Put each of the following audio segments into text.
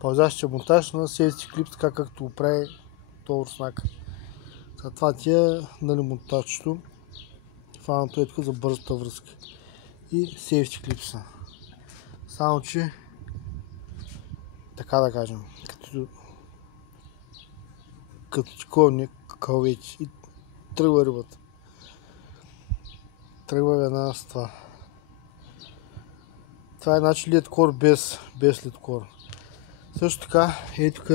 Пълзящия монтаж на Safety Clips, така както го прави този руснак. Това ти е монтажчето. Фаното е за бързата връзка. И Safety Clips. Само че, така да кажем, като чеколни кълвечи и тръгва рибата. Тръгва веднага с това. Това е значи ледкор без ледкор. Също така, ей тук,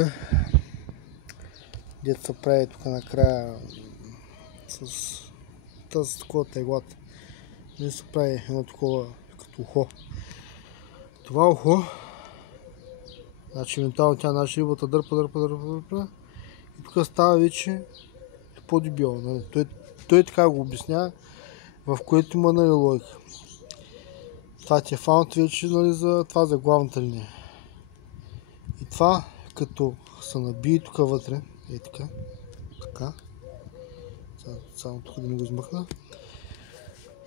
дето се прави тук накрая с такова теглата. Не се прави едно такова като ухо. Това ухо, значи евентуално тя наша рибата дърпа и тук става вече по-дебило. Нали? Той така го обяснява, в което има логика. Това ти е фаунт вече, нали, за главната линия. И това, като се набие тук вътре, е така. Само тук да не го измъкна.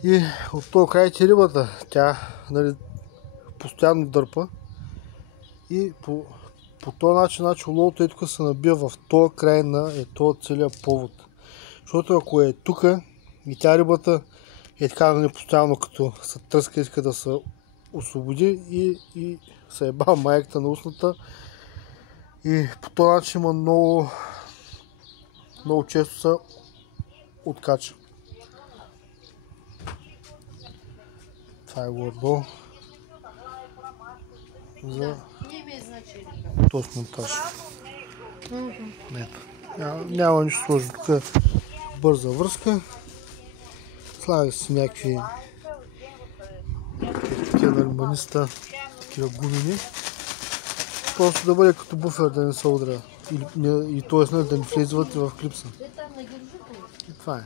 И от този край ти рибата, тя, нали, постоянно дърпа. И по този начин, уловото тук се набива в този край на този целият повод. Защото ако е тук и тя рибата е така, нали, постоянно като се тръска, иска да се освободи и се еба майката на устната. И по този начин има много често се откача. Това е горе-долу за този монтаж. Няма нищо сложно. Тук е бърза връзка. Слага си някакви такива норманиста, такива гумини. Просто да бъде като буфер, да не се удря. И т.е. да не влезе вътре в клипса. И това е.